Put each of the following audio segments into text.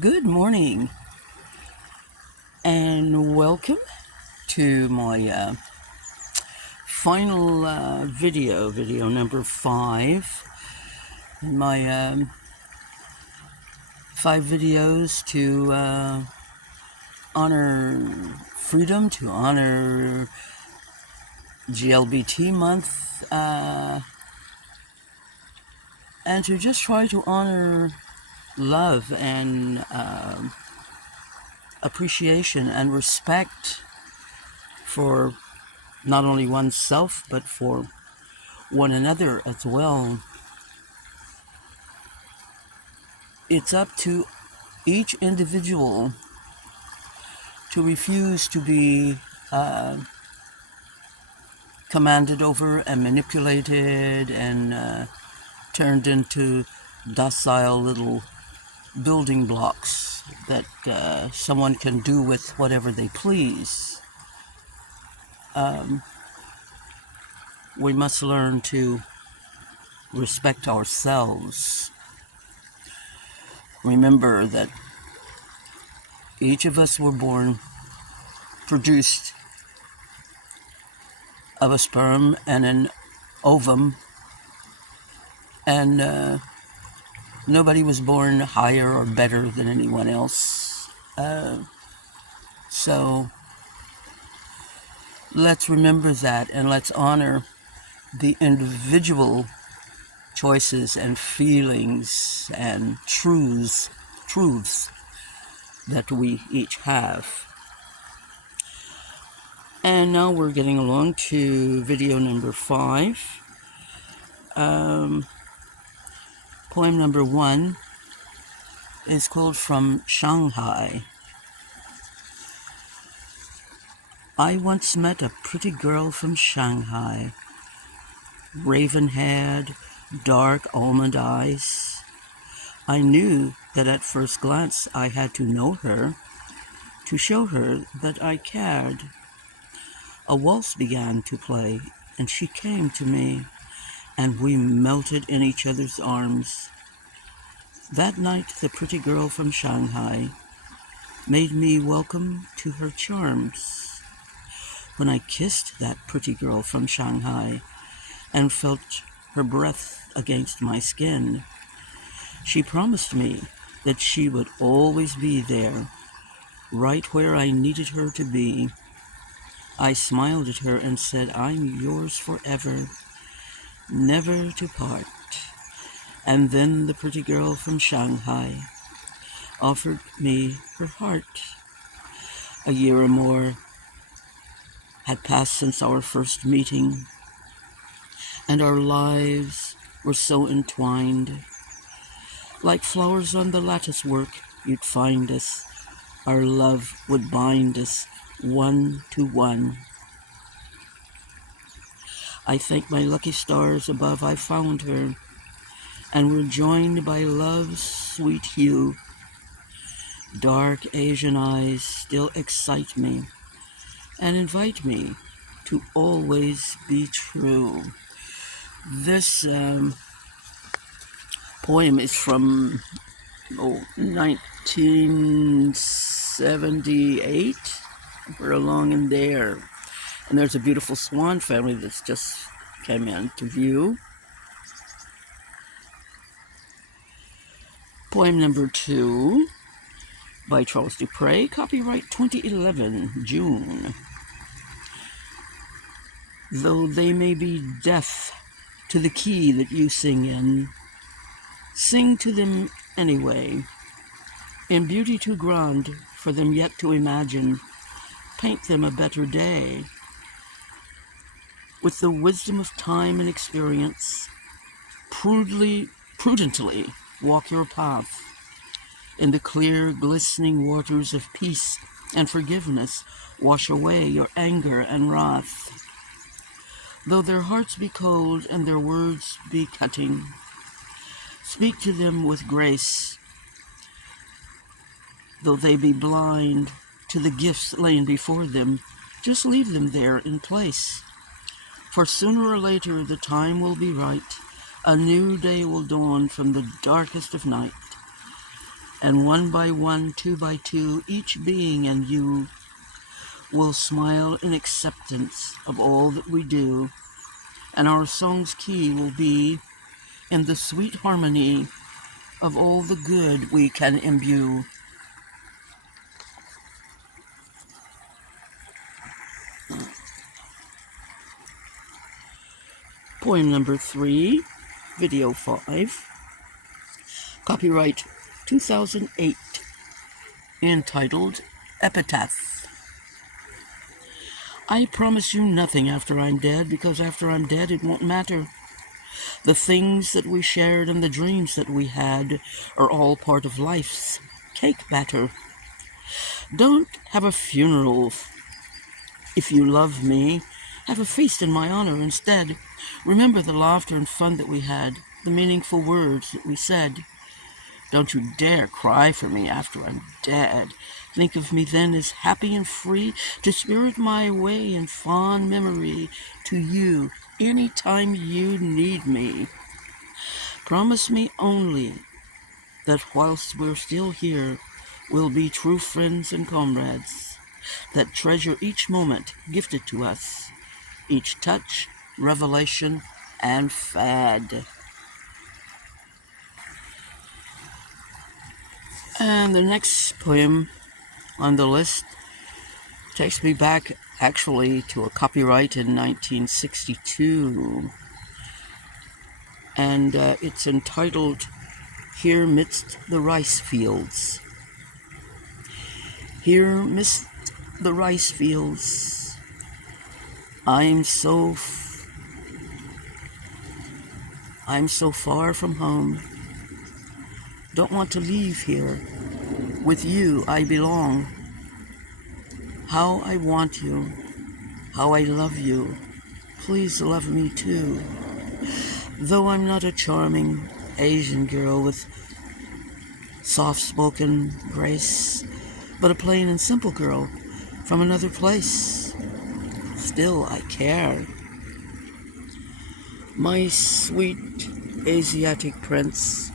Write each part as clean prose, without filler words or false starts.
Good morning and welcome to my final video number 5 in my 5 videos to honor freedom, to honor GLBT month, and to just try to honor love and appreciation and respect for not only oneself but for one another as well. It's up to each individual to refuse to be commanded over and manipulated and turned into docile little building blocks that someone can do with whatever they please. We must learn to respect ourselves. Remember that each of us were born, produced of a sperm and an ovum, and nobody was born higher or better than anyone else. So let's remember that, and let's honor the individual choices and feelings and truths that we each have. And now we're getting along to video number 5. Poem number 1 is called From Shanghai. I once met a pretty girl from Shanghai, raven-haired, dark almond eyes. I knew that at first glance I had to know her, to show her that I cared. A waltz began to play, and she came to me, and we melted in each other's arms. That night, the pretty girl from Shanghai made me welcome to her charms. When I kissed that pretty girl from Shanghai and felt her breath against my skin, she promised me that she would always be there, right where I needed her to be. I smiled at her and said, I'm yours forever, never to part. And then the pretty girl from Shanghai offered me her heart. A year or more had passed since our first meeting, and our lives were so entwined. Like flowers on the lattice work, you'd find us. Our love would bind us one to one. I thank my lucky stars above I found her, and were joined by love's sweet hue. Dark Asian eyes still excite me and invite me to always be true. This poem is from 1978. We're along in there. And there's a beautiful swan family that's just came into view. Poem number 2 by Charles Dupre, copyright 2011, June. Though they may be deaf to the key that you sing in, sing to them anyway. In beauty too grand for them yet to imagine, paint them a better day. With the wisdom of time and experience, prudently walk your path. In the clear, glistening waters of peace and forgiveness, wash away your anger and wrath. Though their hearts be cold and their words be cutting, speak to them with grace. Though they be blind to the gifts laying before them, just leave them there in place. For sooner or later the time will be right. A new day will dawn from the darkest of night. And one by one, two by two, each being and you will smile in acceptance of all that we do, and our song's key will be in the sweet harmony of all the good we can imbue. Poem number 3, video 5, copyright 2008, entitled Epitaph. I promise you nothing after I'm dead, because after I'm dead it won't matter. The things that we shared and the dreams that we had are all part of life's cake batter. Don't have a funeral. If you love me, have a feast in my honor instead. Remember the laughter and fun that we had, the meaningful words that we said. Don't you dare cry for me after I'm dead. Think of me then as happy and free to spirit my way in fond memory to you any time you need me. Promise me only that whilst we're still here, we'll be true friends and comrades that treasure each moment gifted to us, each touch, revelation, and fad. And the next poem on the list takes me back actually to a copyright in 1962. And it's entitled Here Midst the Rice Fields. Here midst the rice fields, I'm so far from home. Don't want to leave here. With you I belong. How I want you, how I love you. Please love me too. Though I'm not a charming Asian girl with soft-spoken grace, but a plain and simple girl from another place, still I care. My sweet Asiatic prince,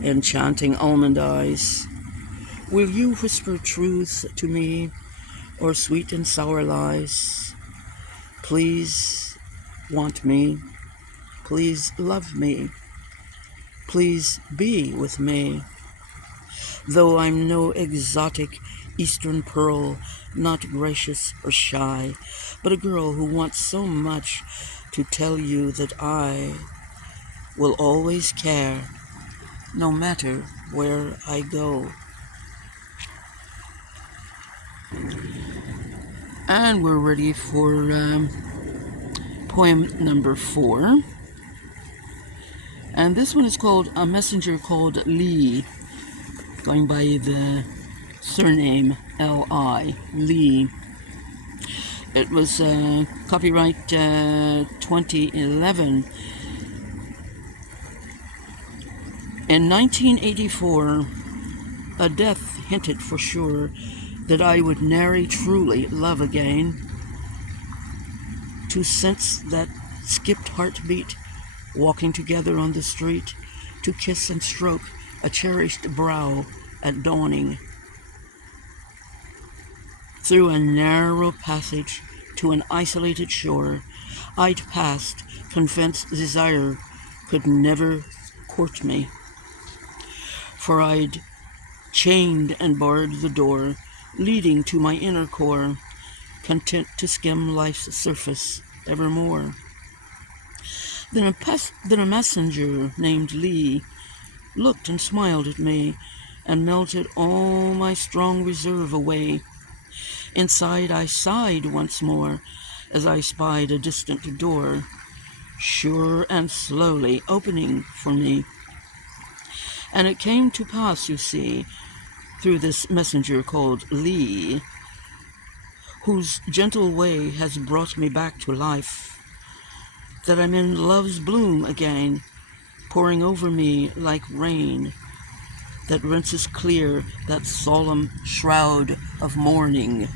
enchanting almond eyes, will you whisper truth to me, or sweet and sour lies? Please want me, please love me, please be with me. Though I'm no exotic Eastern pearl, not gracious or shy, but a girl who wants so much to tell you that I will always care, no matter where I go. And we're ready for poem number 4. And this one is called A Messenger Called Lee, going by the surname L.I., Lee. It was copyright 2011. In 1984, a death hinted for sure that I would nary truly love again. To sense that skipped heartbeat, walking together on the street, to kiss and stroke a cherished brow at dawning. Through a narrow passage to an isolated shore, I'd passed, convinced desire could never court me. For I'd chained and barred the door, leading to my inner core, content to skim life's surface evermore. Then a messenger named Lee looked and smiled at me and melted all my strong reserve away. Inside I sighed once more as I spied a distant door, sure and slowly opening for me. And it came to pass, you see, through this messenger called Lee, whose gentle way has brought me back to life, that I'm in love's bloom again, pouring over me like rain that rinses clear that solemn shroud of mourning.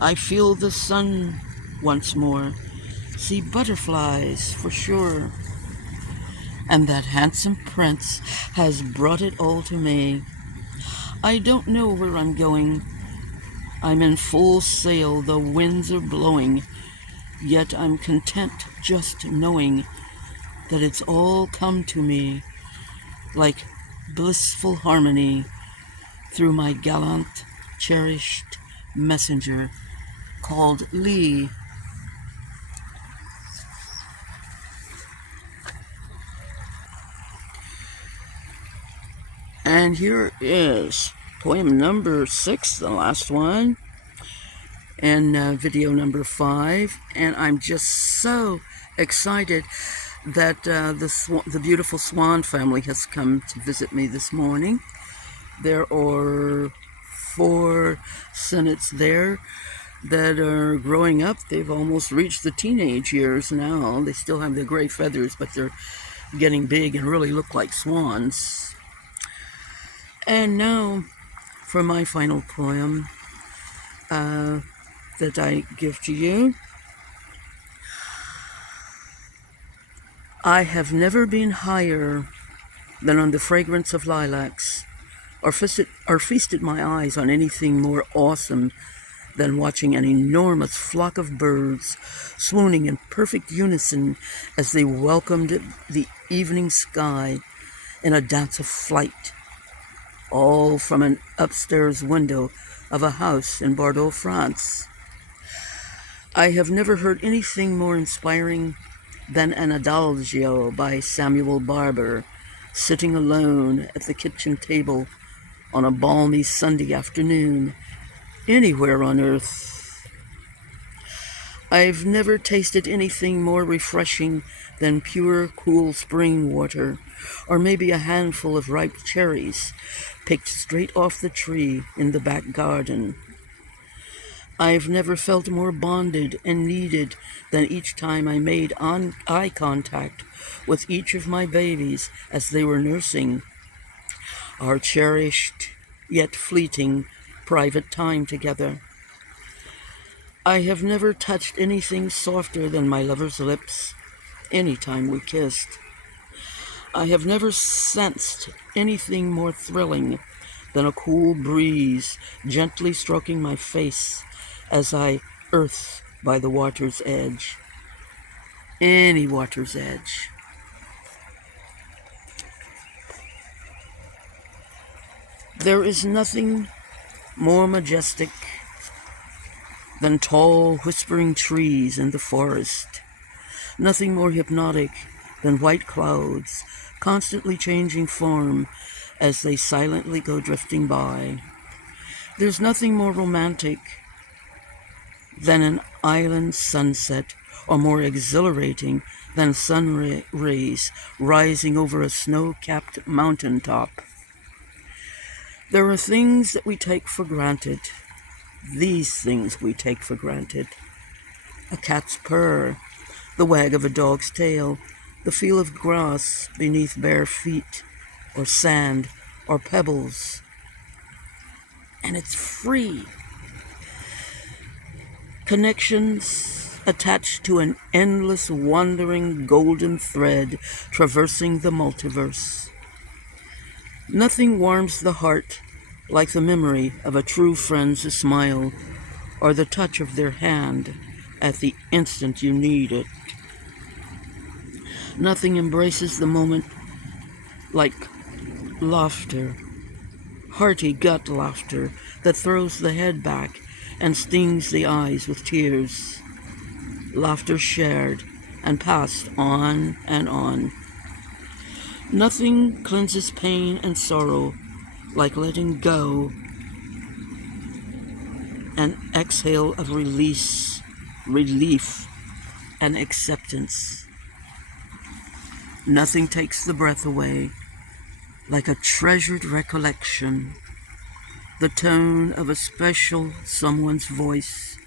I feel the sun once more, see butterflies for sure, and that handsome prince has brought it all to me. I don't know where I'm going. I'm in full sail, the winds are blowing, yet I'm content just knowing that it's all come to me like blissful harmony through my gallant, cherished messenger called Lee. And here is poem number 6, the last one, and video number 5. And I'm just so excited that the beautiful Swan family has come to visit me this morning. There are 4 sonnets there that are growing up. They've almost reached the teenage years now. They still have their gray feathers, but they're getting big and really look like swans. And now for my final poem that I give to you. I have never been higher than on the fragrance of lilacs, or feasted my eyes on anything more awesome than watching an enormous flock of birds swooning in perfect unison as they welcomed the evening sky in a dance of flight, all from an upstairs window of a house in Bordeaux, France. I have never heard anything more inspiring than an Adagio by Samuel Barber, sitting alone at the kitchen table on a balmy Sunday afternoon, anywhere on earth. I've never tasted anything more refreshing than pure, cool spring water, or maybe a handful of ripe cherries picked straight off the tree in the back garden. I've never felt more bonded and needed than each time I made eye contact with each of my babies as they were nursing our cherished yet fleeting private time together. I have never touched anything softer than my lover's lips any time we kissed. I have never sensed anything more thrilling than a cool breeze gently stroking my face as I earth by the water's edge. Any water's edge. There is nothing more majestic than tall, whispering trees in the forest. Nothing more hypnotic than white clouds constantly changing form as they silently go drifting by. There's nothing more romantic than an island sunset, or more exhilarating than sun rays rising over a snow-capped mountaintop. There are things that we take for granted. These things we take for granted. A cat's purr, the wag of a dog's tail, the feel of grass beneath bare feet, or sand, or pebbles. And it's free. Connections attached to an endless, wandering golden thread traversing the multiverse. Nothing warms the heart like the memory of a true friend's smile or the touch of their hand at the instant you need it. Nothing embraces the moment like laughter, hearty gut laughter that throws the head back and stings the eyes with tears. Laughter shared and passed on and on. Nothing cleanses pain and sorrow like letting go, an exhale of release, relief, and acceptance. Nothing takes the breath away like a treasured recollection, the tone of a special someone's voice,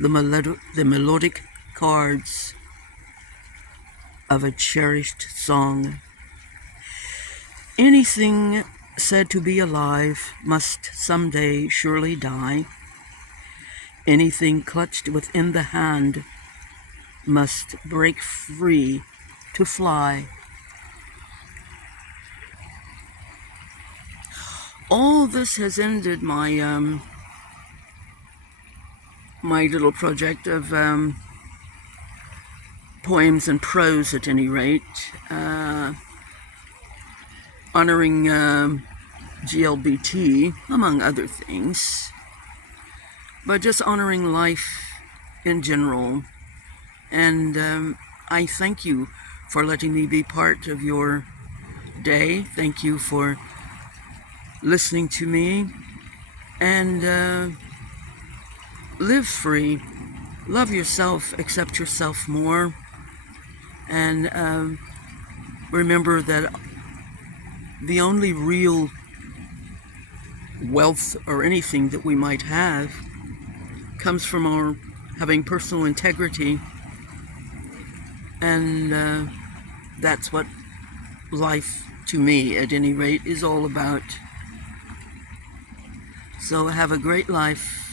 the melodic chords of a cherished song. Anything said to be alive must someday surely die. Anything clutched within the hand must break free to fly. all this has ended my my little project of poems and prose, at any rate, honoring GLBT, among other things, but just honoring life in general. And I thank you for letting me be part of your day. Thank you for listening to me. And live free. Love yourself. Accept yourself more. And remember that the only real wealth or anything that we might have comes from our having personal integrity. And that's what life, to me at any rate, is all about. So have a great life.